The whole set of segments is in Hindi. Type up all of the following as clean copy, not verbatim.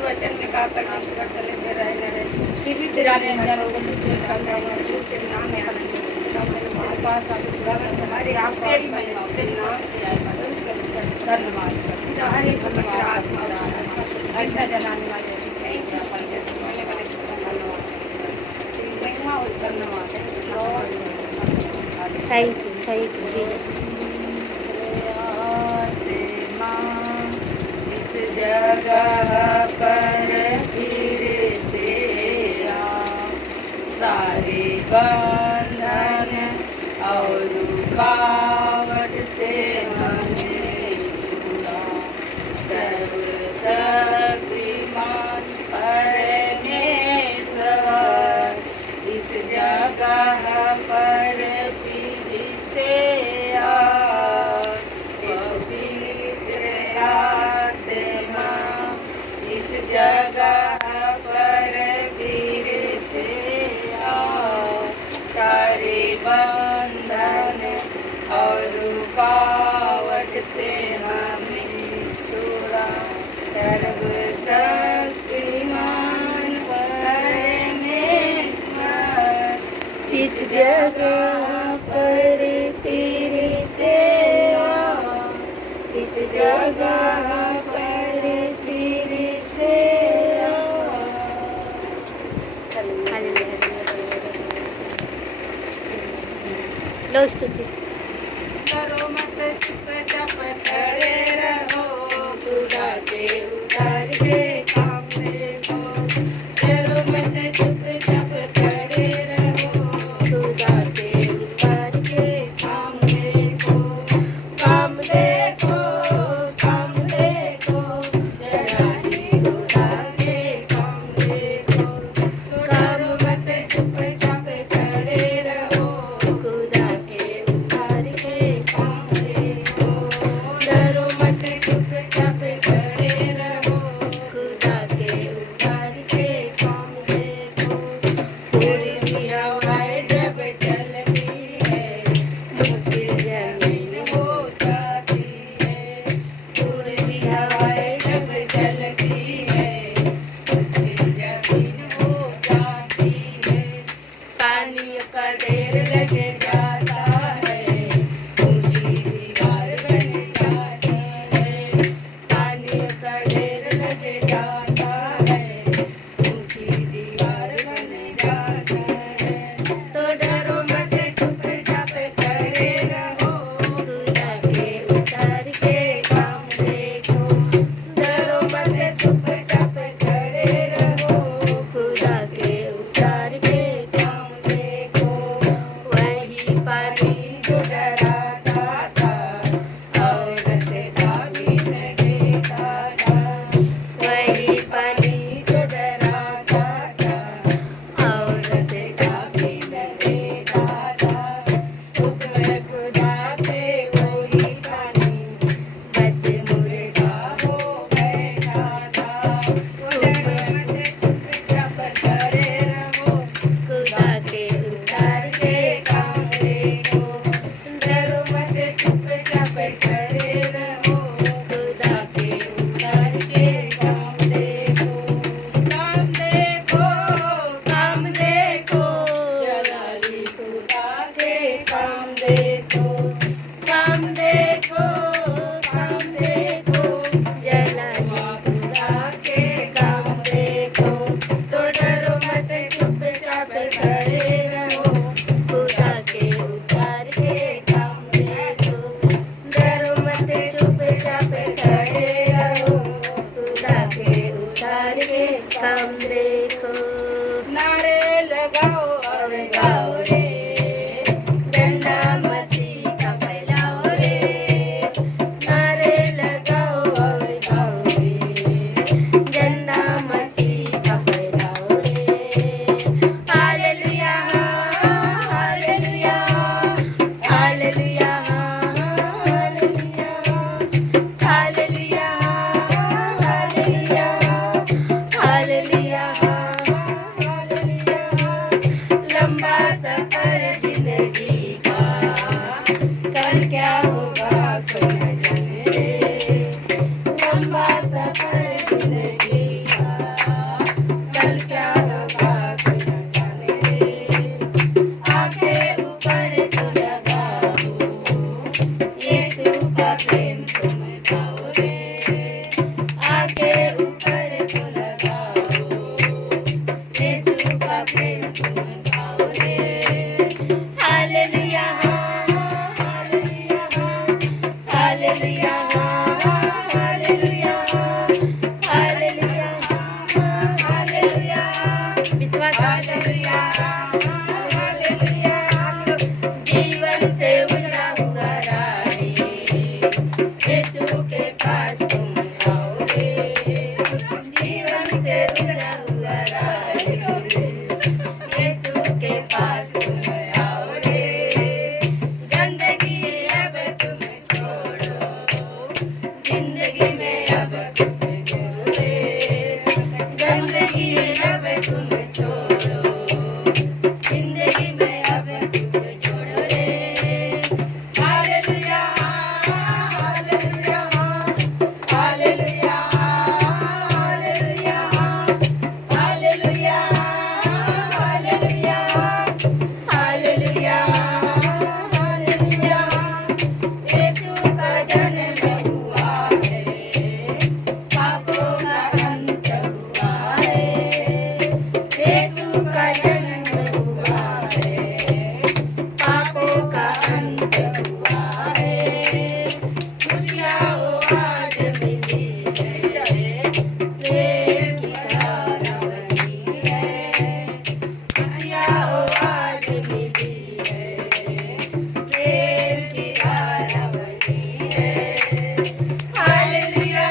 वचन में कहा थैंक यू जीसस। इस जगह पर फिर से सारे बंधन और रुकावट से हमें छुड़ा। सर्वशक्तिमान परमेश्वर इस जगह पर फिर से पवित्र आत्मा इस जगह पर फिर से सारे बंधन और रुकावट से हमें छुड़ा। सर्वशक्तिमान परमेश्वर इस जगह पर फिर से इस जगह पर फिर से लो स्तुति। करो मत चुपचाप खड़े रहो, खुदा के उतार के काम देखो। करो मत चुपचाप खड़े रहो, खुदा के उतार के काम देखो। काम देखो, काम देखो, जरा ही खुदा के काम देखो। करो मत चुपचाप खड़े रहो, खुदा के उतार के काम देखो। डरो मत चुपचाप खड़े रहो, खुदा के उतार के काम देखो। पूरी भी हवाएं जब चलती है, मुश्किल जमीन हो जाती है। पूरी भी हवाएं जब चलती है, मुश्किल जमीन हो जाती है। पानी का ढेर लग जाता है, ऊंची दीवार बन जाती है। पानी का ढेर लग जाता है, ऊंची दीवार बन जाती है। तो डरो मत चुपचाप खड़े रहो, खुदा के उतार के काम देखो। डरो मत चुपचाप खड़े रहो, खुदा के उतार के काम देखो। वही पानी जो डराता था और भागने देता था। वही पानी जो डराता था और भागने देता था। हुक्म खुदा से वही पानी बस मुर्गा हो बैठा था। डरो मत चुपचाप खड़े रहो, खुदा के उतार के काम देखो। डरो मत चुपचाप खड़े रहो, खुदा के उतार के काम देखो। काम देखो, काम देखो, जरा ही खुदा के काम देखो। काम देखो, काम देखो, जरा ही खुदा के काम देखो। तो डरो मत चुपचाप खड़े रहो, खुदा के उतार के काम देखो। डरो मत चुपचाप खड़े रहो, खुदा के उतार के काम देखो। नारे लगाओ और गाओ रे, डंडा मसीह का फैलाओ रे। नारे लगाओ और गाओ रे, डंडा मसीह का फैलाओ रे। Hallelujah, hallelujah, hallelujah, hallelujah, hallelujah, hallelujah, hallelujah, hallelujah. गंदगी अब तुम छोड़ो, जिंदगी में अब तुम जोड़ो रे। Hallelujah hallelujah hallelujah hallelujah hallelujah hallelujah hallelujah hallelujah. यीशु का जन्म हुआ है, पापों का अंत हुआ है। यीशु का जन्म हुआ है, पापों का अंत हुआ है। खुशियाँ वो आज मिली है, प्रेम की धारा बही है। खुशियाँ वो आज मिली है, प्रेम की धारा बही है। Hallelujah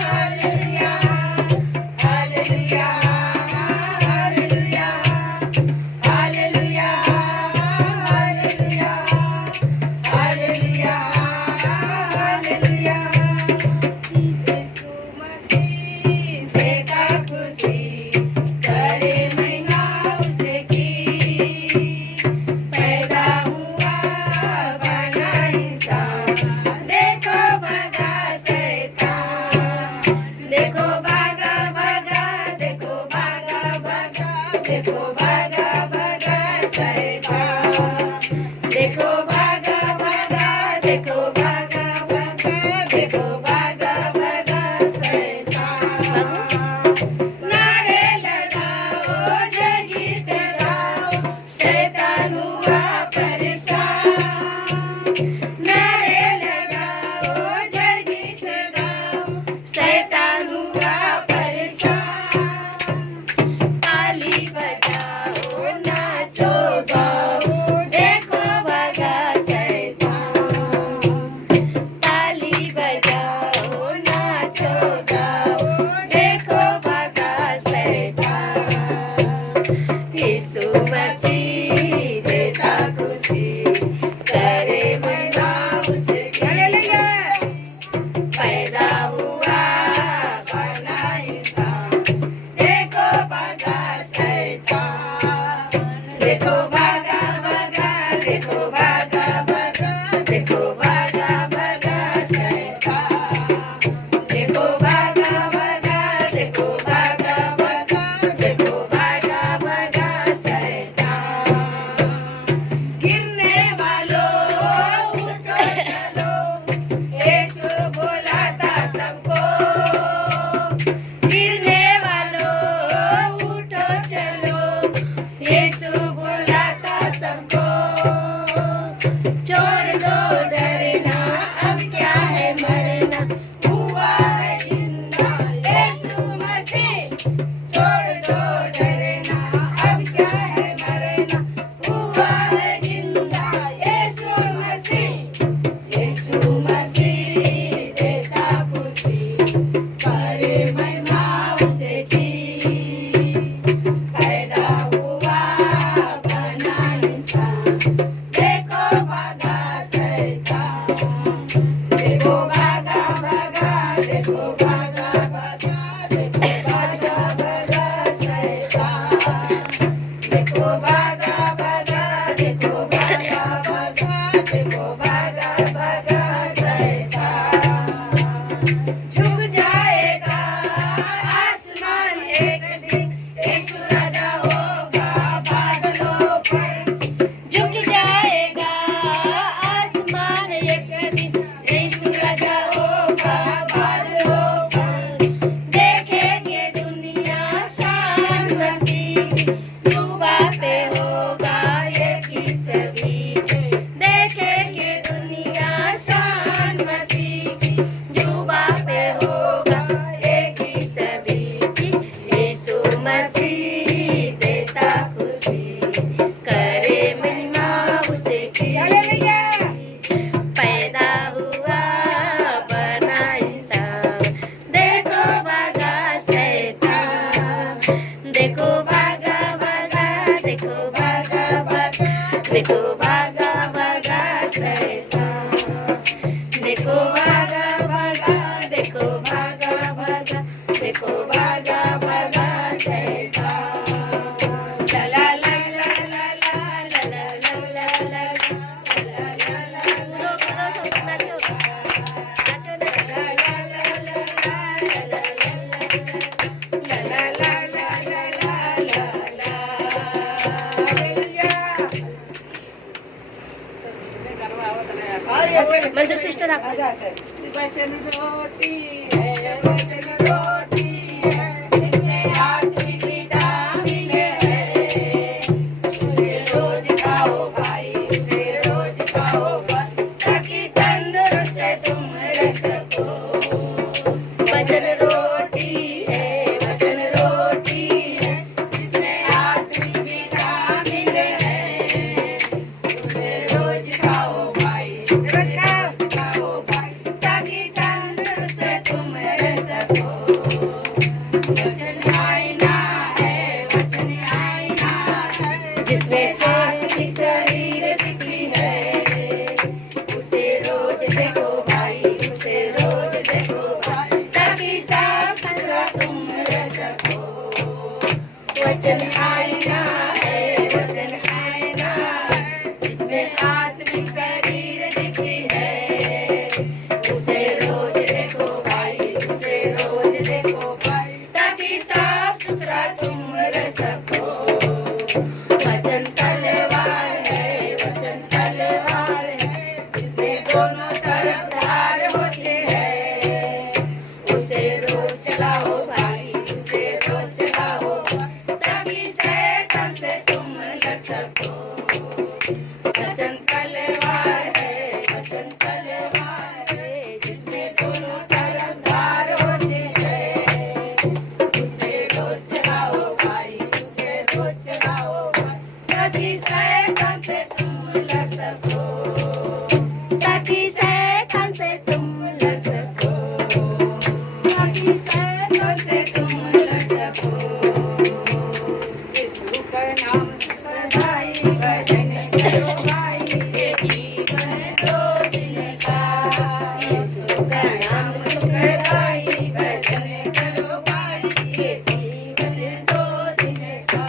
hallelujah hallelujah hallelujah hallelujah hallelujah hallelujah hallelujah. यीशु मसीह बेटा खुशी करे महिमा उसकी, पैदा हुआ बना इंसान, देखो भागा शैतान, देखो भागा भागा, देखो भागा भागा, देखो भागा भागा शैतान, देखो भागा भागा, देखो भागा भागा, देखो भागा भागा शैतान। नारे लगाओ जय गीत गाओ, शैतान हुआ परेशान। नारे लगाओ जय गीत गाओ, शैतान हुआ परेशान। ताली बजाओ नाचो गाओ, देखो भागा शैतान। ताली बजाओ नाचो गाओ, देखो भागा शैतान। यीशु मसीह देता खुशी करे महिमा उसकी। पैदा हुआ बना इंसान, देखो भागा शैतान, देखो भागा भागा, देखो भागा भागा, देखो भागा भागा शैतान, देखो भागा भागा, देखो भागा भागा, देखो भागा भागा शैतान। गिरने वालों उठो चलो, यीशु बुलाता सबको। गिरने वालों उठो चलो, यीशु बुलाता सबको। छोड़ दो डरना, अब क्या है मरना, हुआ है जिंदा यीशु मसीह। छोड़ दो डरना, अब क्या है मरना, हुआ है जिंदा यीशु मसीह। यीशु मसीह देता खुशी करे महिमा उसकी। पैदा हुआ बना इंसान, देखो भागा शैतान, देखो भागा भागा, देखो भागा भागा, देखो भागा भागा शैतान, देखो भागा भागा, देखो भागा भागा, देखो भागा भागा शैतान। झुक जाएगा आसमान एक दिन, यीशु राजा होगा बादलों पर। झुक जाएगा आसमान एक दिन, यीशु राजा होगा बादलों पर। देखेंगे दुनिया शान मसीह की, जुबा पे होगा एक ही सभी। देखेंगे दुनिया शान मसीह की, जुबा पे होगा एक ही सभी। यीशु मसीह देता खुशी करे महिमा उसकी। पैदा हुआ बना इंसान, देखो भागा शैतान, देखो भागा भागा, देखो भागा भागा, देखो भागा भागा शैतान, देखो भागा भागा, देखो भागा भागा, देखो भागा भागा। मंजू सिस्टर आप वचन रोटी है, वचन रोटी है, इसमें आत्मिक विटामिन है। उसे रोज खाओ भाई, उसे रोज खाओ भाई, ताकि तंदुरुस्त तुम रह सको। वचन रोटी है, वचन रोटी है, इसमें आत्मिक विटामिन है। उसे रोज खाओ भाई, रोज खाओ भाई, ताकि तंदुरुस्त तुम रह सको। वचन आईना है, वचन आईना है, जिसमें आत्मिक शरीर दिखती है। उसे रोज देखो भाई, उसे रोज देखो भाई, ताकि साफ सुथरा तुम रह सको। वचन आईना है, वचन आईना है, इसमें आत्मिक शरीर दिखती है। उसे रोज देखो भाई, उसे रोज देखो भाई, ताकि साफ सुथरा तुम रह सको। वचन तलवार है, वचन तलवार है, इसमें दोनों तरफ धार होते हैं। उसे रोज चलाओ भाई, उसे रोज चलाओ, ताकि शैतान से तुम लड़ सको। वचन तलवार है, वचन तलवार है, जिसमें दोनों तरफ धार होते हैं। उसे रोज चलाओ भाई, उसे रोज चलाओ भाई, ताकि शैतान से तुम लड़ सको। ताकि शैतान से तुम लड़ सको, ताकि शैतान से तुम लड़ सको। यीशु का नाम सुखदाई, भजन करो भाई, ये जीवन दो दिन का। यीशु का नाम सुखदाई, भजन करो भाई, ये जीवन दो दिन का।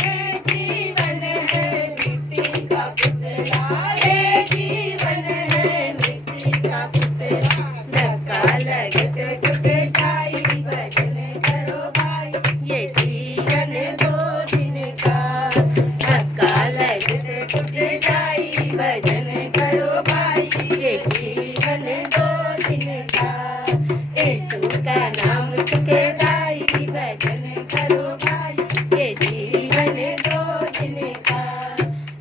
ये जीवन है मिट्टी का पुतला, ये जीवन है मिट्टी का पुतला। धक्का लगे तो टूट जाई, भजन करो भाई, ये जीवन दो दिन का। धक्का लगे तो टूट जाई, भजन करो भाई, ये जीवन दो दिन का। यीशु का नाम सुखदाई, भजन करो भाई, ये जीवन दो दिन का।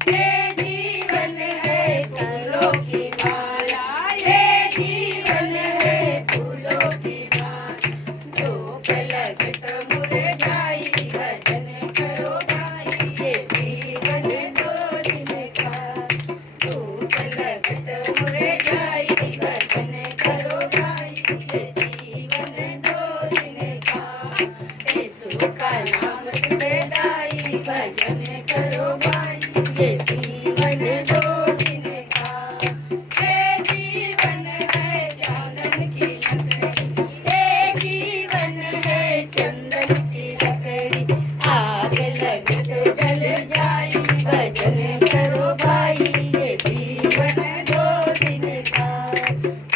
ये जीवन है फूलों की माला, ये जीवन है फूलों की माला। धूप लगे तो मुरझाई, भजन करो भाई, ये जीवन दो दिन का। धूप लगे तो मुरझाई, भजन करो भाई, ये जीवन दो दिन का। यीशु का नाम सुखदाई, भजन करो भाई, ये जीवन दो दिन का। ये जीवन है चंदन की लकड़ी, ये जीवन है चंदन की लकड़ी। आग लगे तो जल जाई, भजन करो भाई, ये जीवन दो दिन का।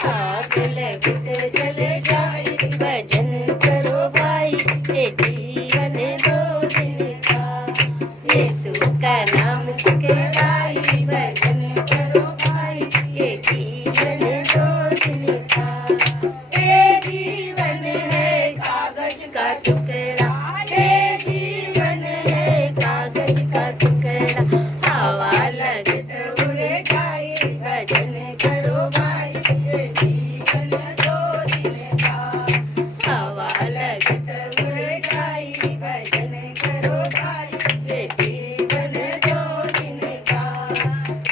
आग लगे तो जल जाई, भजन करो भाई, ये जीवन दो दिन का। यीशु का नाम सुखदाई, भजन करो भाई, ये जीवन दो दिन का। ये जीवन है कागज का टुकड़ा, ये जीवन है कागज का टुकड़ा। हवा लगे तो उड़ जाए, भजन करो भाई, ये जीवन दो दिन का। हवा लगे तो उड़ जाए, भजन करो भाई, ये जीवन दो दिन का।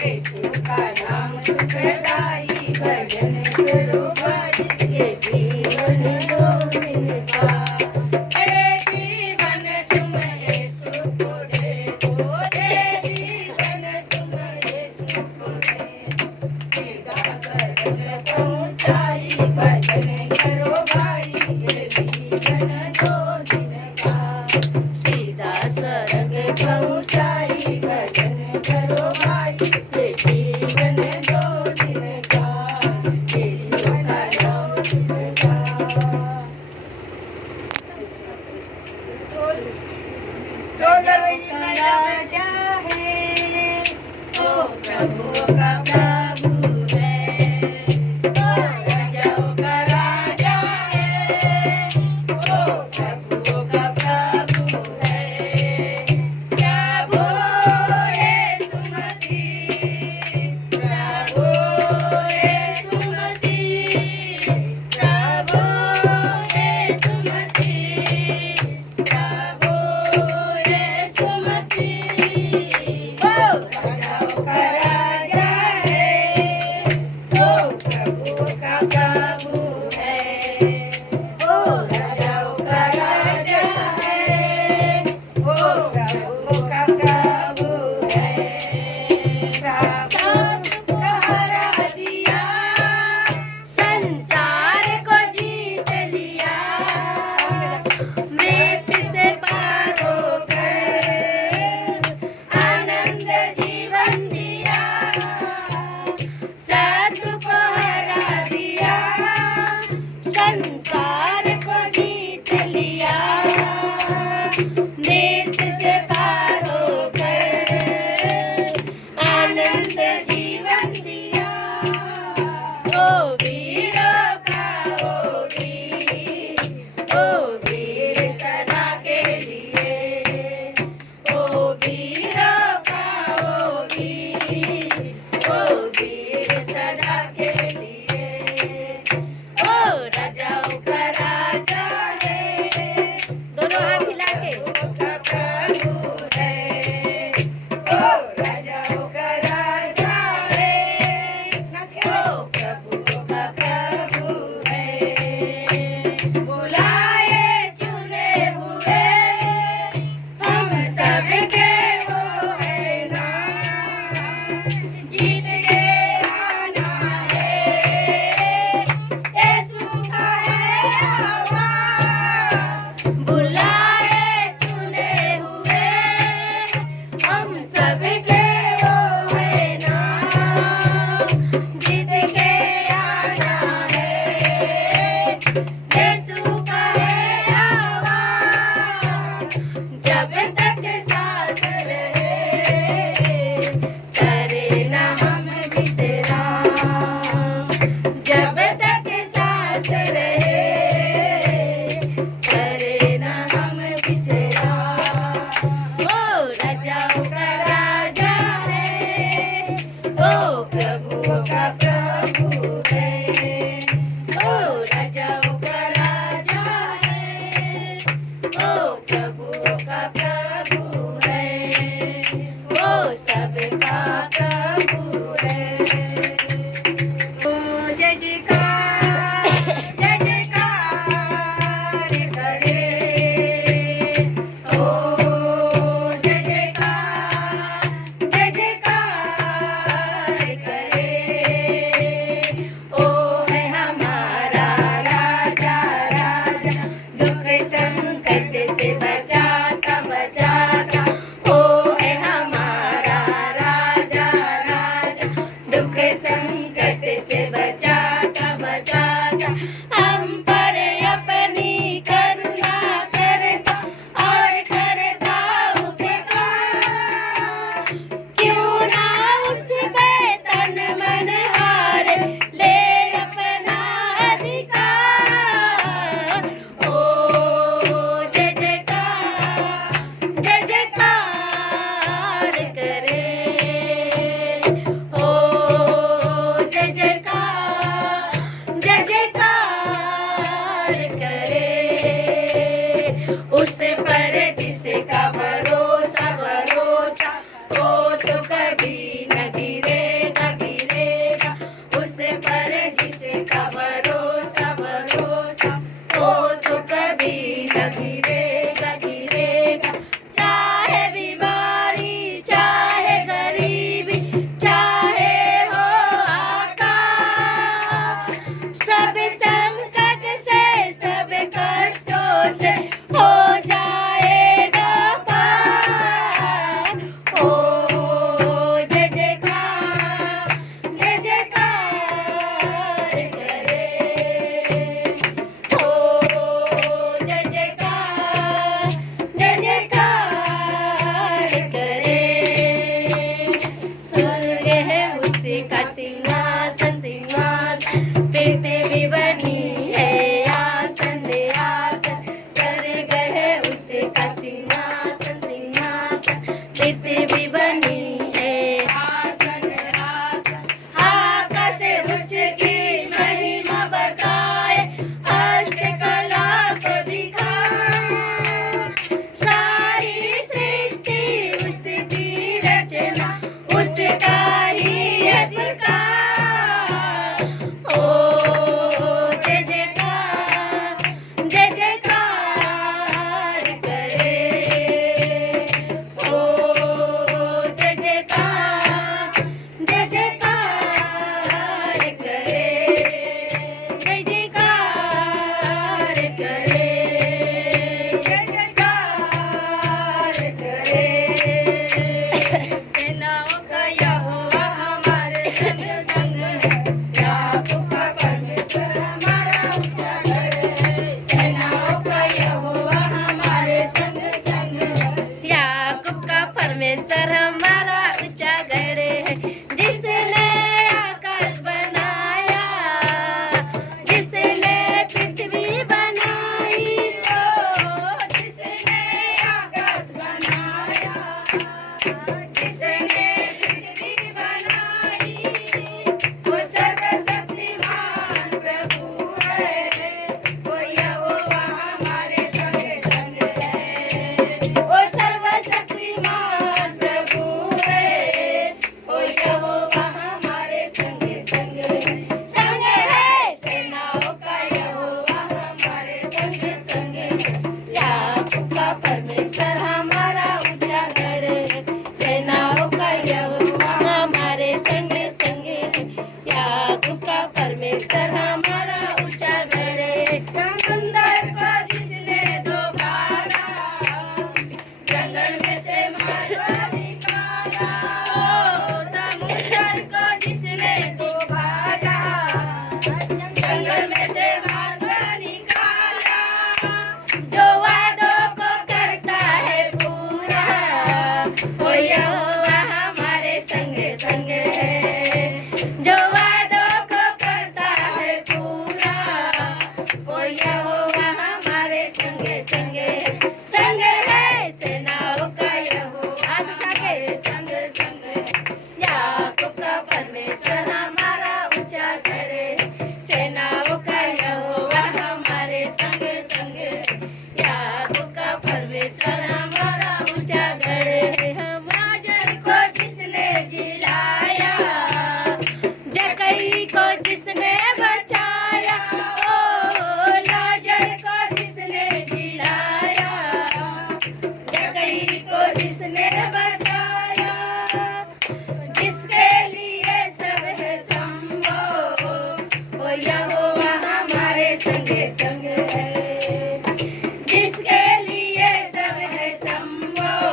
यीशु का नाम सुखदाई, भजन करो भाई, ये जीवन दो दिन का। ये जीवन तुम यीशु को दे दो, ये जीवन तुम यीशु को दे दो। सीधा स्वर्ग पहुंचाई, भजन करो भाई, ये जीवन दो दिन का। सीधा स्वर्ग पहुंचाई, भजन करो भाई, ये जीवन दो दिन का। यीशु का नाम सुखदाई। राजा है, ओ प्रभु का प्रभु है। प्रभु यीशु मसीह ओ राजाओं का राजा है, ओ प्रभु का प्रभु है, ओ राजाओं का राजा है, ओ प्रभु का प्रभु है। प्रभु को हरा दिया, संसार को जीत लिया, मृत्यु से पार होकर आनंद जीवन दिया। सत्य को हरा दिया, संसार को जीत लिया, मृत्यु से पार होकर आनंद जीवन दिया। ओ वीरों का ओ वीर सदा के लिए, ओ वीरों का ओ वीर सदा के लिए। ओ राजाओं का राजा है, दोनों हाथ हिला के, का प्रभु है, ओ राजाओं का राजा है, ओ प्रभु का प्रभु है। बुलाए चुने हुए हम सबके वो है ना, जीत के आना है, यीशु का है आवाज़। बुलाए चुने हुए हम सबके वो है ना, जीत के आना है, यीशु का है आवाज़। जब तक सांस रहे करे ना हम विश्राम, जब तक सांस रहे करे ना हम विश्राम। ओ राजाओं का राजा है, ओ प्रभु का प्रभु है, ओ राजाओं का राजा है, ओ प्रभु का प्रभु है, ओ सबका प्रभु है। ओ जय जयकार करे, ओ जय जयकार करे। ओ है हमारा राजा राजा, दुख संकट से बचाता बचाता। ओ है हमारा राजा राजा, दुख संकट से बचाता बचाता। हम पर अपनी करुणा करता और करता उपकार, क्यों ना उस पे तन मन हारे ले अपना अधिकार। ओ जय जयकार करे, ओ जय जयकार करे। उस पर जिसका भरोसा भरोसा, वो तो कभी न गिरेगा गिरेगा। उस पर जिसका भरोसा भरोसा, वो तो कभी न गिरेगा गिरेगा। चाहे बीमारी चाहे गरीबी चाहे हो आकाश, सब संकट से सब कष्टों से हो जाएगा पार। का परमेश्वर हमारा ऊंचा गढ़ है, सेनाओं का यहोवा हमारे संग संग है। याकूब का परमेश्वर हमारा ऊंचा गढ़ है। समंदर को जिसने डुबाया, जंगल में से मारकर निकाला। ओ समुद्र को जिसने डुबाया, जंगल में से मारकर निकाला। जो वादों को करता है पूरा, वो यहोवा हमारे संग संग है। जो वादों को करता है पूरा, वो यहोवा हमारे संग संग है। संग है सेनाओं का यहोवा के संग संग है। याकूब का परमेश्वर हमारा ऊंचा गढ़ है, सेनाओं का यहोवा हमारे संग संग है। याकूब का परमेश्वर हमारा ऊंचा गढ़ है। हम लाजर को जिसने जिलाया, जकई को जिसने बचाया। ओ लाजर को जिसने जिलाया, जकई को जिसने बचाया। जिसके लिए सब है संभव, वो यहोवा हमारे संग संग है। जिसके लिए सब है संभव,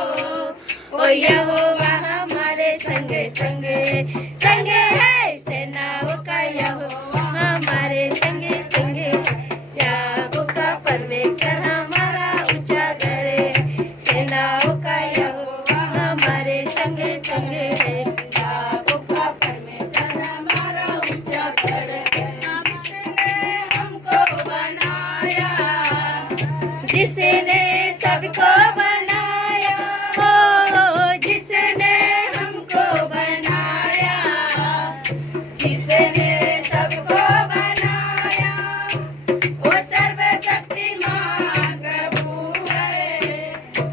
वो यहोवा हमारे संग संग है। संग है सेनाओं का यहोवा हमारे संग संग है। याकूब का परमेश्वर हमारा ऊंचा गढ़ है, सेनाओं का यहोवा हमारे संग संग है। याकूब का परमेश्वर हमारा ऊंचा गढ़ है। जिसने हमको बनाया, जिसने सबको बनाया। ओ जिसने हमको बनाया, जिसने सबको बनाया। वो सर्वशक्तिमान प्रभु है,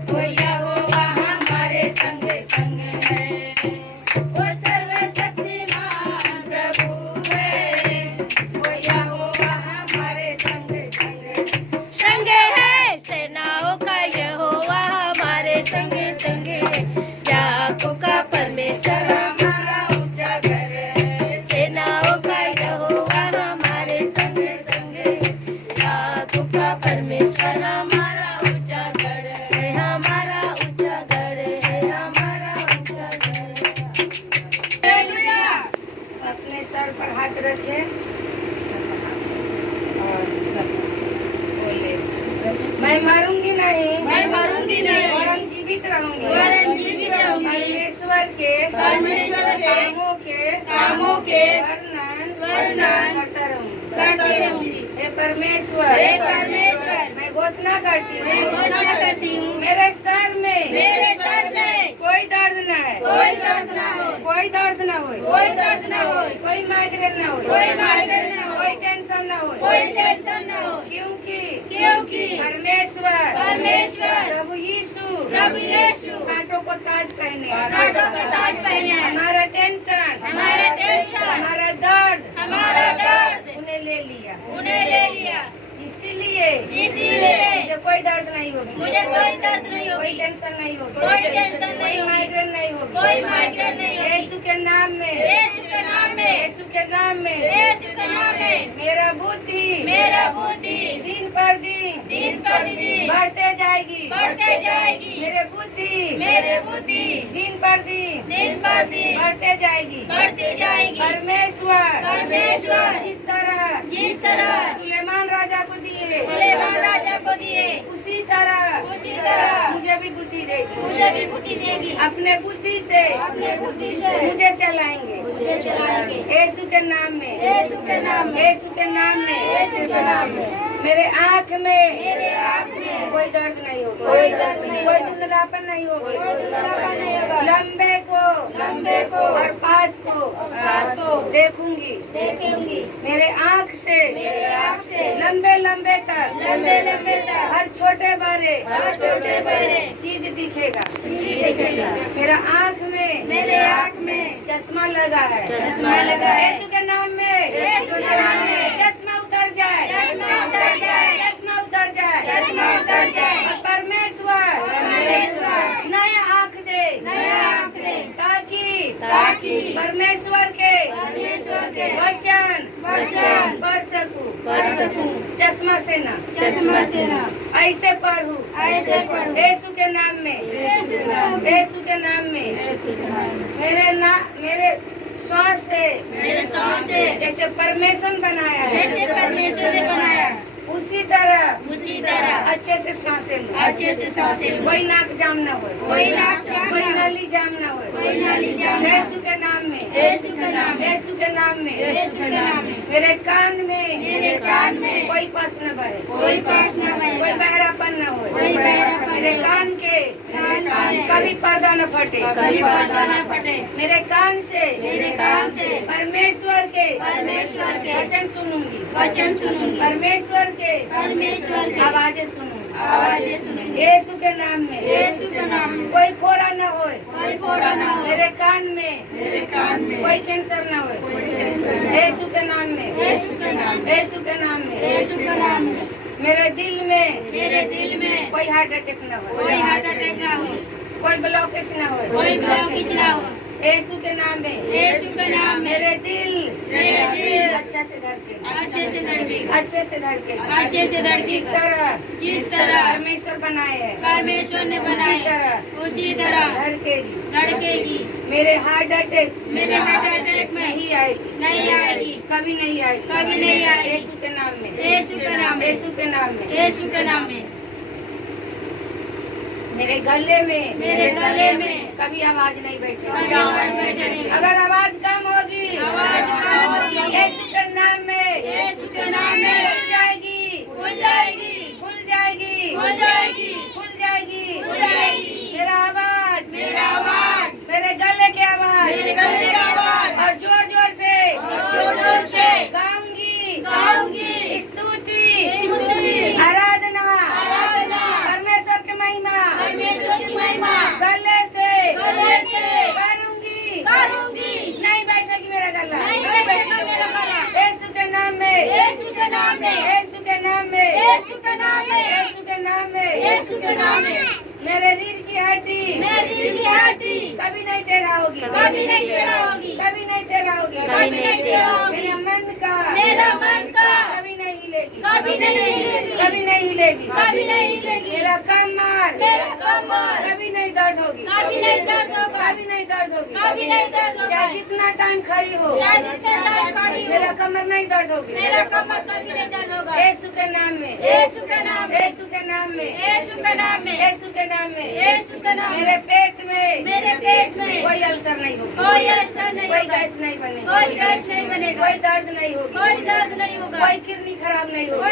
वो यहोवा हमारे संग संग है। वो सर्वशक्तिमान प्रभु है, वो यहोवा हमारे संग संग है। संग है सेनाओं का यहोवा हमारे संग संग है। याकूब का परमेश्वर हमारा ऊंचा गढ़ है, सेनाओं का यहोवा हमारे संग संग है। याकूब का परमेश्वर हमारा ऊंचा गढ़ है, हमारा ऊंचा गढ़ है, हमारा ऊंचा गढ़ है। हालेलुया। अपने सर पर हाथ रखे और बोले, मैं मरूंगी नहीं, मैं मरूंगी नहीं, वरन जीवित रहूंगी, वरन जीवित रहूंगी। परमेश्वर के कामों के वर्णन करती रहूंगी। हे परमेश्वर, मैं घोषणा करती हूँ, मेरे सर में कोई दर्द न है, कोई दर्द न हो, कोई माइग्रेन न हो, कोई टेंशन न हो, क्योंकि परमेश्वर प्रभु यीशु कांटों को ताज पहने, हमारा टेंशन, हमारा दर्द उन्हें ले लिया। इसीलिए मुझे कोई दर्द नहीं होगी, कोई टेंशन नहीं होगी, कोई माइग्रेन नहीं होगी। यीशु के नाम में, यीशु के नाम में मेरा बुद्धि दिन पर दिन बढ़ते जाएगी। मेरे बुद्धि दिन पर दिन बढ़ते जाएगी। परमेश्वर जिस तरह सुलेमान राजा को दिए, उसी तरह मुझे भी बुद्धि देगी। अपने बुद्धि से मुझे चलाएंगे। यीशु के नाम में मेरे आँख में कोई दर्द नहीं होगा, कोई धुंधलापन नहीं होगा। लंबे को और पास को देखूंगी। मेरे आँख से लंबे तक हर छोटे बड़े चीज दिखेगा। मेरा आँख में चश्मा लगा है। यीशु के नाम में चश्मा उतर जाए। परमेश्वर परमेश्वर के वचन पढ़ सकूं चश्मा से ना ऐसे पढ़ूं यीशु के नाम में मेरे श्वास से जैसे परमेश्वर बनाया है उसी तरह अच्छे से सांसें लो कोई नाक जाम ना हो कोई नाली जाम ना हो यीशु के नाम में मेरे कान में कोई पास न भरे कोई बहरापन न हो मेरे कान के कभी पर्दा न फटे मेरे कान से परमेश्वर के वचन सुनूंगी परमेश्वर के आवाजें सुनूंगी यीशु के नाम में कोई फोड़ा न हो मेरे कान में कोई कैंसर न हो यीशु के नाम में मेरे दिल में कोई हार्ट अटैक न हो कोई ब्लॉकेज न हो यीशु के नाम में मेरे दिल अच्छे से धड़के जिस तरह परमेश्वर बनाए हैं उसी तरह धड़केगी मेरे हार्ट अटैक नहीं आएगी कभी नहीं आएगी यीशु के नाम में मेरे गले में कभी आवाज नहीं बैठेगी अगर आवाज कम होगी यीशु के नाम में खुल जाएगी मेरा आवाज मेरे गले की आवाज और जोर से गाऊंगी स्तुति आराधना परमेश्वर की महिमा गले से करूंगी नहीं बैठेगी मेरा गला यीशु के नाम में मेरे रीढ़ की हड्डी कभी नहीं टेढ़ा होगी मेरा मन का कभी नहीं हिलेगी मेरा कमर कभी नहीं दर्द होगी चाहे जितना टाइम खड़ी हो मेरा कमर नहीं दर्द होगी यीशु के नाम में मेरे पेट में कोई अल्सर नहीं होगी कोई गैस नहीं बनेगी कोई दर्द नहीं होगी कोई किडनी खराब नहीं होगी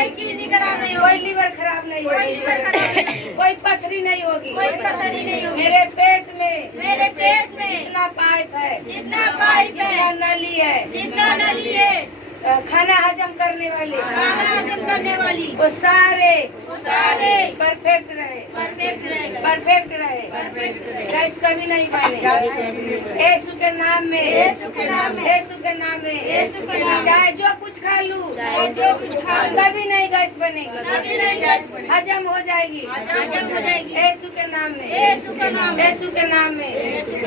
कोई लीवर खराब नहीं होगी कोई पथरी नहीं होगी मेरे पेट में जितना पाइप है जितना नली है खाना हजम करने वाली वो सारे परफेक्ट रहे गैस कभी नहीं बनेगा यीशु के नाम में चाहे जो कुछ खा लूं कभी नहीं गैस बनेगी हजम हो जाएगी यीशु के नाम में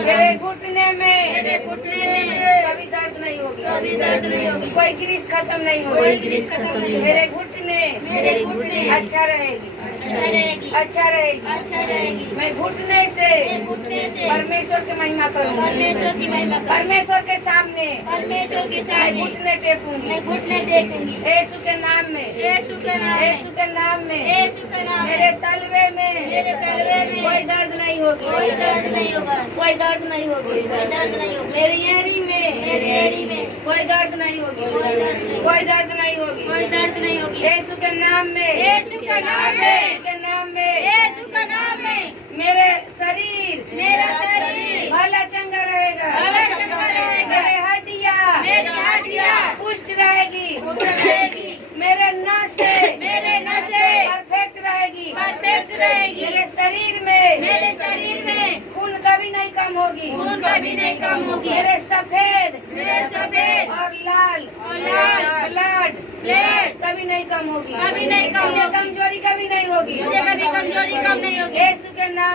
मेरे घुटने में कभी दर्द नहीं होगी कोई ग्रीस खत्म नहीं होगी मेरे घुटने अच्छा रहेगी मैं घुटने से परमेश्वर की महिमा करूँगी परमेश्वर के सामने मैं घुटने टेकूंगी यीशु के नाम में मेरे तलवे में कोई दर्द नहीं होगी मेरी एड़ी में कोई दर्द नहीं होगी यीशु के नाम में मेरे शरीर भला चंगा रहेगा मेरे हड्डियाँ पुष्ट रहेगी मेरे नसें परफेक्ट रहेगी मेरे शरीर में खून कभी नहीं कम होगी मेरे सफेद और लाल ब्लड कभी नहीं कम होगी मुझे कमजोरी कभी नहीं होगी यीशु के नाम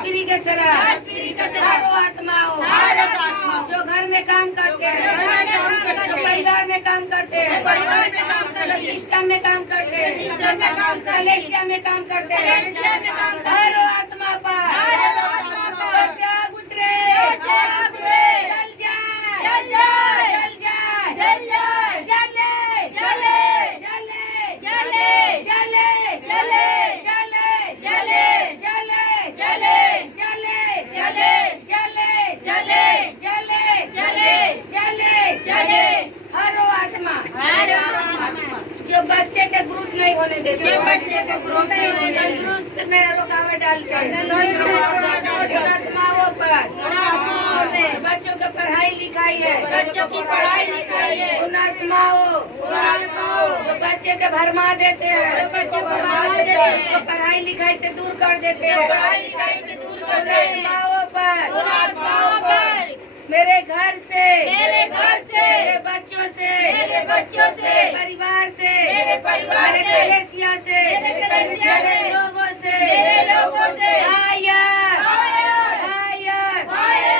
स्त्री के सरा हर आत्माओं जो घर में काम करते हैं, जो परिवार में काम करते हैं, जो सिस्टम में काम करते हैं, कलेशिया में काम करते हैं, हर आत्मा पर जाग उतरे, जल जाए, जल जाए, जले, जले, जले, जले, जले, जले, जले, जले, जले, हर आत्मा जो बच्चे के ग्रोथ नहीं होने देते, तंदुरुस्त में रुकावट डालते हैं, आत्माओं पर बच्चों की पढ़ाई लिखाई है, उन आत्माओं जो बच्चे के भरमा देते हैं, उसको पढ़ाई लिखाई से दूर कर देते हैं, उन आत्माओं पर मेरे घर से, मेरे बच्चों से, परिवार से, मेरे कलेशिया से, मेरे लोगों से, आयत, आयत,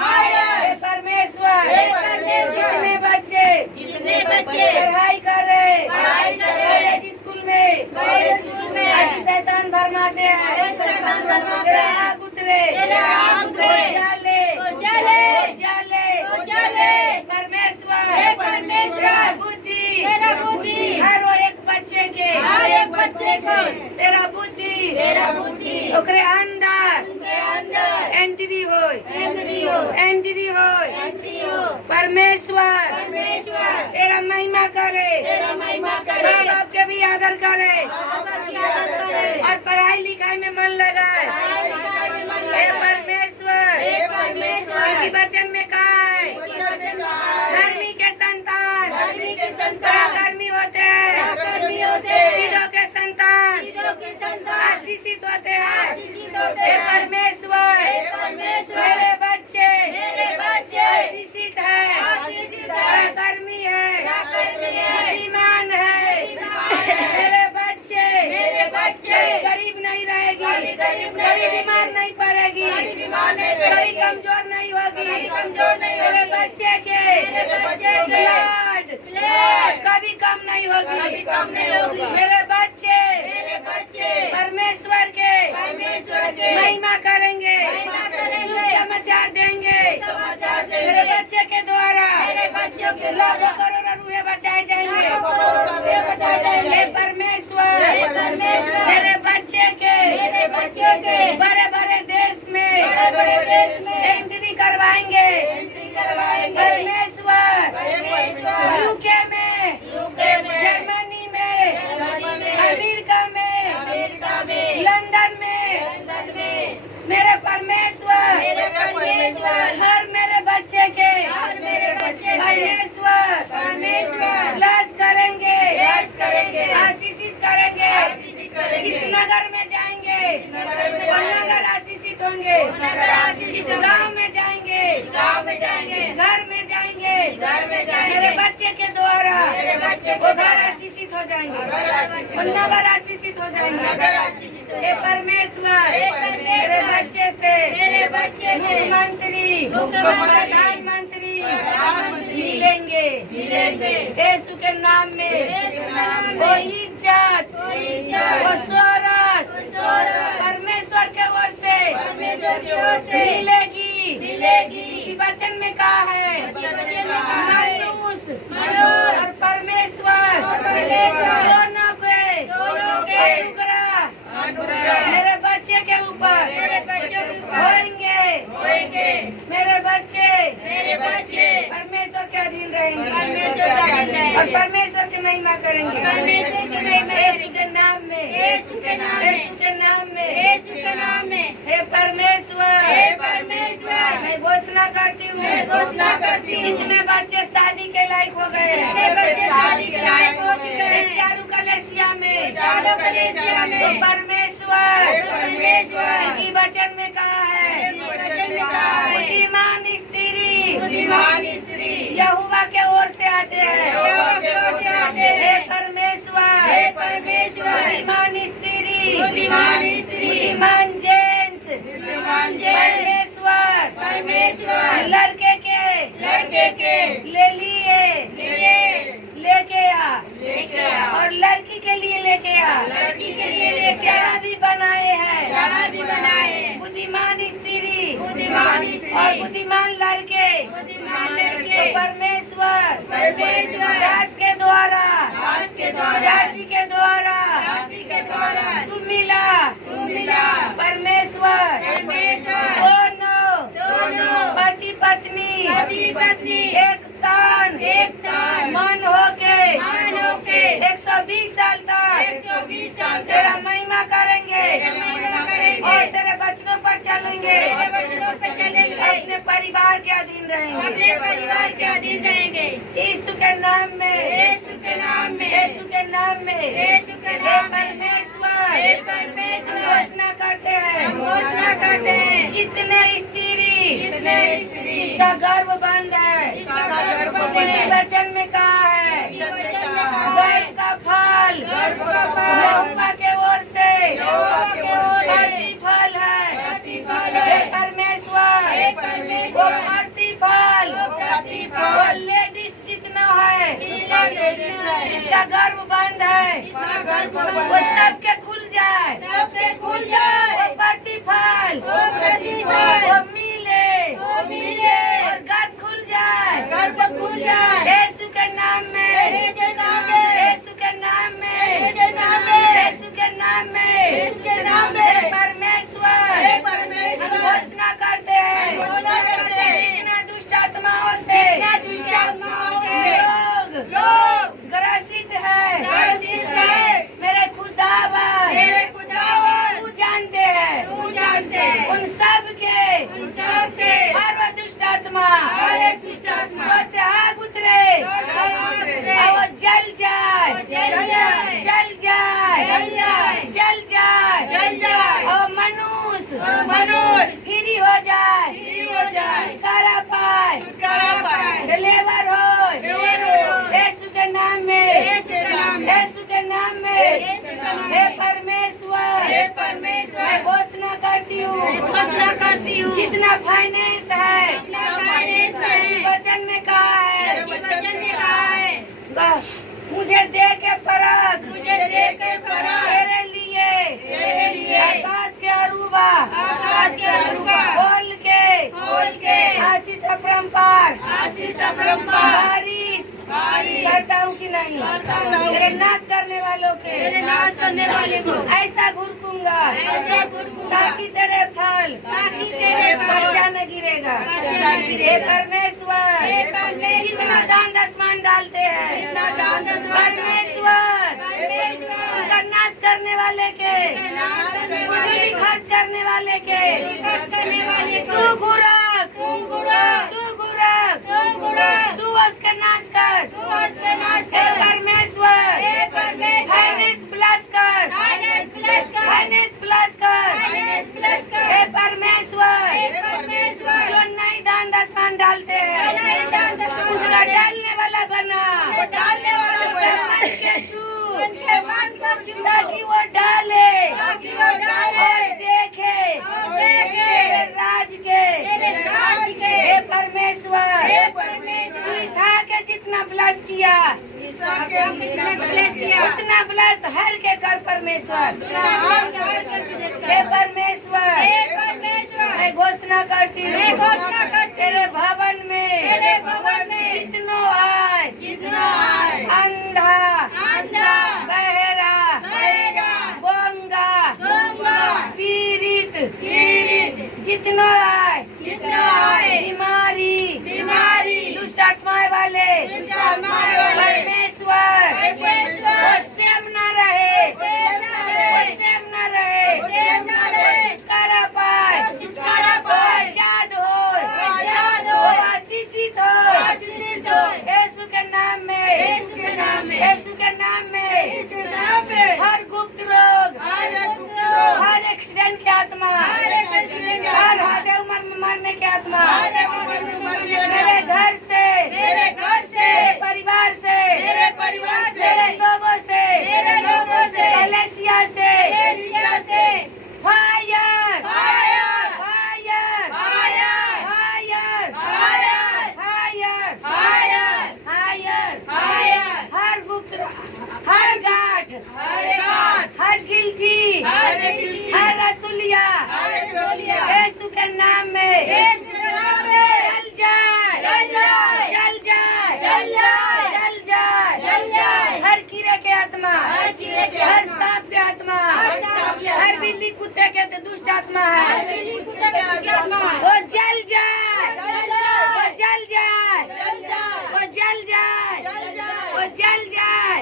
आयत, परमेश्वर जितने बच्चे पढ़ाई कर रहे स्कूल में आज शैतान भरमाते हैं, आग उतरे, जाले, परमेश्वर बुद्धि हर एक बच्चे को तेरा बुद्धि ओकरे अंदर एंट्री हो, परमेश्वर तेरा महिमा करे, माँ बाप के भी आदर करे और पढ़ाई लिखाई में मन लगाए। हे परमेश्वर उनकी वचन में कहा है, धर्मी के संतान कर्मी होते हैं, सिद्धों के संतान आशीषित होते हैं। हे परमेश्वर मेरे बच्चे आशीषित है, कर्मी है, बुद्धिमान है, मेरे बच्चे गरीब नहीं रहेगी, कभी बीमार नहीं पड़ेगी, कभी कमजोर नहीं होगी, मेरे बच्चे के ब्लड कभी कम नहीं होगी, मेरे बच्चे परमेश्वर के महिमा करेंगे, समाचार देंगे, मेरे बच्चे के द्वारा लाखों करोड़ों रुपए बचाए जाएंगे। हे परमेश्वर मेरे बच्चे के बड़े बड़े देश में एंट्री करवाएंगे। परमेश्वर यूके में, जर्मनी में, अमेरिका में, लंदन में, मेरे परमेश्वर हर मेरे बच्चे के परमेश्वर ब्लेस करेंगे, आशीषित करेंगे। जिस नगर में जाएंगे वह नगर आशीषित होंगे, जिस गाँव में जाएंगे, जिस घर में जाएंगे, मेरे बच्चे के द्वारा वो घर आशीषित हो जाएंगे, वो नगर आशीषित हो जाएंगे। हे परमेश्वर मेरे बच्चे से मुख्यमंत्री, प्रधानमंत्री मिलेंगे यीशु के नाम में। वो इज्जत, वो शोहरत परमेश्वर के ओर से मिलेगी। वचन में कहा है मनुष्य और परमेश्वर दोनों के अनुग्रह मेरे बच्चे के ऊपर होंगे। मेरे बच्चे परमेश्वर के अधीन रहेंगे और परमेश्वर की महिमा करेंगे। यीशु के नाम में हे परमेश्वर मैं घोषणा करती हूँ जितने बच्चे शादी के लायक हो गए, चारों कलेशिया में तो परमेश्वर की वचन में कहा है बुद्धिमान स्त्री के ओर से आते हैं। यहोवा की ओर से आते हे हैं। परमेश्वर, हे परमेश्वर, बुद्धिमान स्त्री, बुद्धिमान स्त्री, बुद्धिमान जेंट्स, बुद्धिमान जेंट्स, परमेश्वर, परमेश्वर, लड़के के ले लेके आ और लड़की के लिए लेके आ। लड़की के लिए लेके आ। जहाँ भी बनाए हैं, जहाँ भी बनाए हैं, बुद्धिमान स्त्री, बुद्धिमान स्त्री, और बुद्धिमान लड़के, बुद्धिमान लड़के, परमेश्वर, दास के द्वारा, राशि के द्वारा, तू मिला, परमेश्वर, दोनों पति पत्नी एक तन मन होके 120 साल तक तेरा महिमा करेंगे और तेरे वचनों पर चलेंगे, अपने परिवार के अधीन रहेंगे। यीशु के नाम में, हे परमेश्वर, घोषणा करते हैं, जितने स्त्री इसका गर्भ बंद है, वचन में कहा है, गर्भ का फल यहोवा के ओर से प्रतिफल है। हे परमेश्वर, वो प्रतिफल वो लेडीज जितना है जिसका गर्भ बंद है, वो सबके खुल जाए, वो प्रतिफल वो मिले और गर्भ खुल जाए। यीशु के नाम में, यीशु के नाम में, परमेश्वर, हम घोषणा करते हैं, जितना दुष्ट आत्माओं से लोग ग्रसित है, मेरे खुदावन तू जानते हैं उन सब के हर वो दुष्ट आत्मा सोच से आग उतरे और वो जल जाए और मनुष्य गिरी हो जाए, छुटकारा पाए, डिलीवर हो यीशु के नाम में, हे परमेश्वर, मैं घोषणा करती हूँ, जितना फाइनेंस है वचन में कहा है, मुझे दे के परख तेरे लिए आकाश के अरूबा खोल के आशीष अपरंपार बारिश करता हूँ कि नहीं, तेरे नाश करने वाले को ऐसा घुरकूंगा ताकि तेरे फल बच्चा न गिरेगा। हे परमेश्वर, जितना दान दशमान डालते हैं, परमेश्वर, उनका नाश करने वाले के, मुझे खर्च करने वाले के, तू गुरक, तू उसका नाश कर। हे परमेश्वर, फाइनेंस प्लस कर, हे परमेश्वर, जो नई दान दशमान डालते हैं उसका डालने वाला बना, उसके मन के छू ताकि वो डाले और देखे तेरे राज के। हे परमेश्वर, तू इसहाक के जितना ब्लस किया उतना ब्लस हर के कर परमेश्वर। हे परमेश्वर, मैं घोषणा करती हूँ, तेरे भवन में जितनो आए अंधा बहरा गोंगा पीड़ित जितनो आए बीमारी दुष्ट आत्माएं वाले परमेश्वर वो सेम न रहे, छुटकारा पाए, आजाद हो, आशीषित हो यीशु के नाम में। हर गुप्त रोग, हर एक्सीडेंट की आत्मा, हर हादे उम्र में मरने की आत्मा मेरे घर से हर रसूलिया यीशु के नाम में जल जाए, जल जाए, जल जाए। हर कीड़े के आत्मा, हर सांप के आत्मा, हर बिल्ली कुत्ते के दुष्ट आत्मा है, वो जल जाए, वो जल जाए, वो जल जाए, वो जल जाए,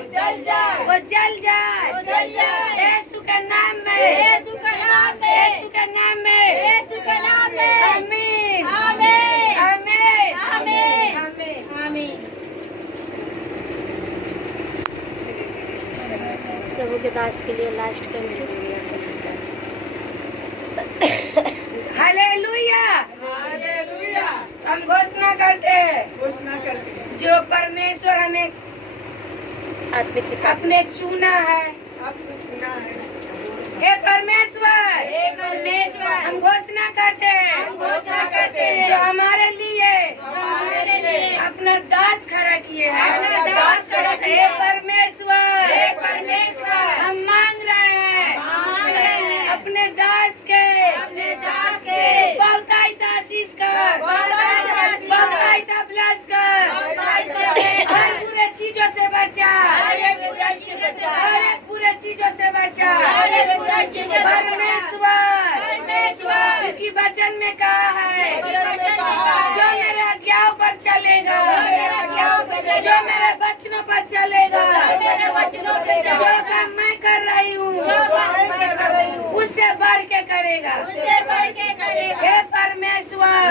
वो जल जाए। यीशु के नाम में, यीशु के नाम में, आमीन, आमीन, आमीन, आमीन। प्रभु के दास के लिए लास्ट करेंगे। हालेलुया। हम घोषणा करते हैं जो परमेश्वर हमें आत्मिक अपने चुना है, हे परमेश्वर, हम घोषणा करते हैं जो हमारे लिए अपना दास खड़ा किए हैं। हे परमेश्वर, हम मांग रहे हैं अपने दास के बहुत ऐसा आशीष कर, बहुत ऐसा ब्लेस कर, हर बुरे चीजों से बचा, हर बुरे चीजों से बचा परमेश्वर, क्योंकि वचन में कहा है जो मेरे आज्ञाओं पर चलेगा, जो मेरे वचनों पर चलेगा, जो काम मैं कर रही हूँ उससे बढ़ के करेगा। हे परमेश्वर,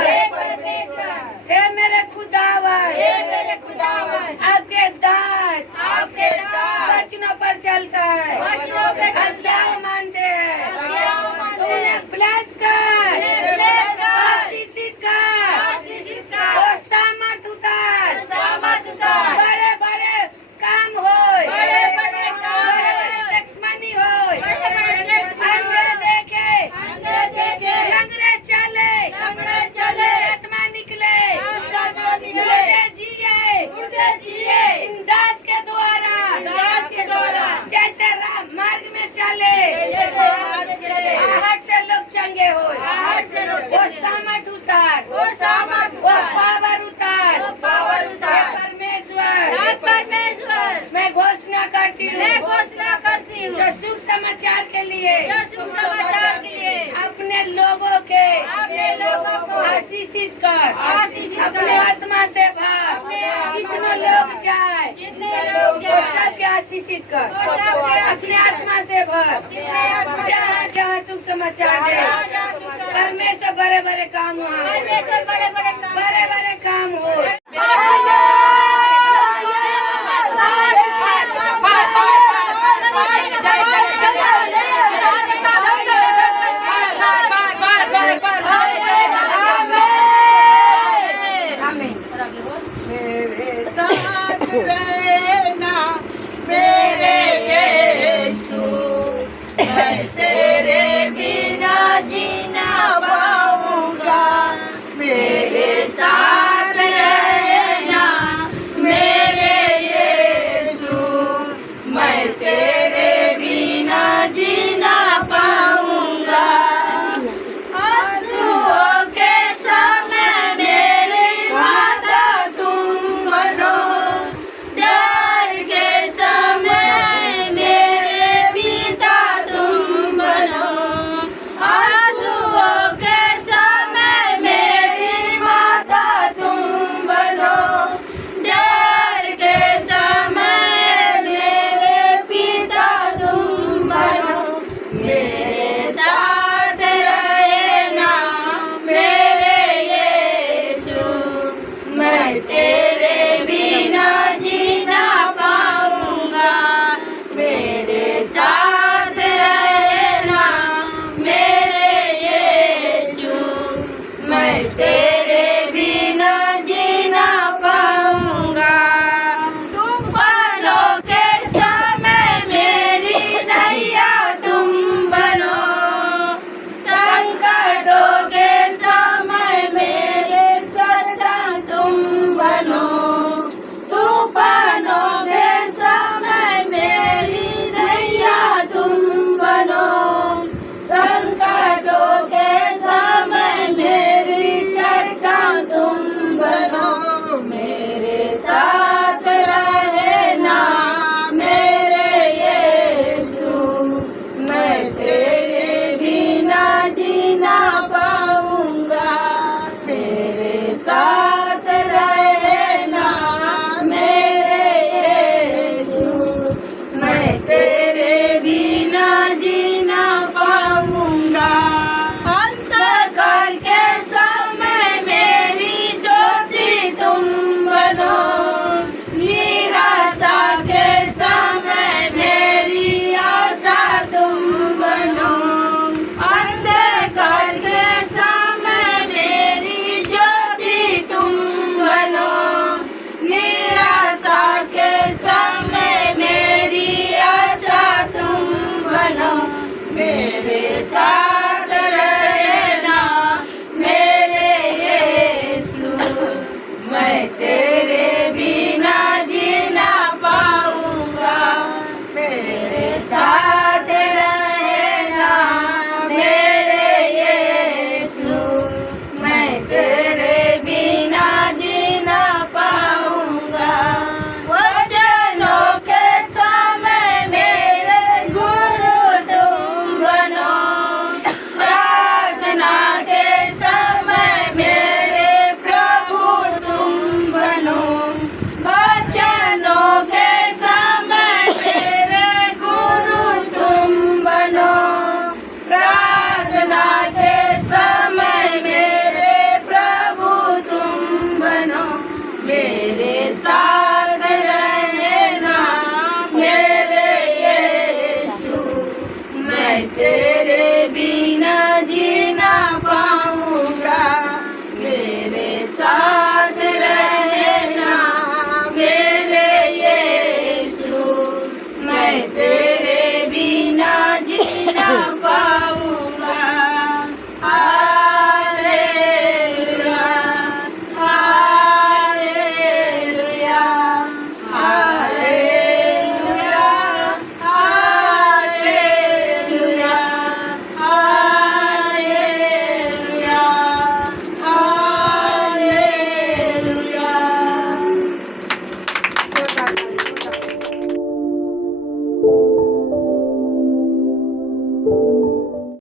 हे मेरे खुदावन, आपके दास वचनों पर चलता है, अध्याय मानते हैं, उन्हें ब्लेस कर, आशीषित कर, और सामर्थ उतार, बड़े बड़े काम हो, बड़े बड़े लक्ष्मणी हो, अंधे देखे, लंगड़े चले, आत्मा निकले, मुर्दे जिए, इन दास के द्वारा जैसे मार्ग में चले, आहट से लोग चंगे हो, वो सामर्थ उतार, वो पावर उतार। परमेश्वर, मैं घोषणा करती हूँ जो सुख समाचार के लिए अपने लोगों को आशीषित कर, अपने आत्मा से भर, जितने लोग जाए वो सबके आशीषित कर, अपने आत्मा से भर, जहाँ जहाँ सुख समाचार दे। परमेश्वर बड़े बड़े काम हो, बड़े बड़े काम हो। तेरे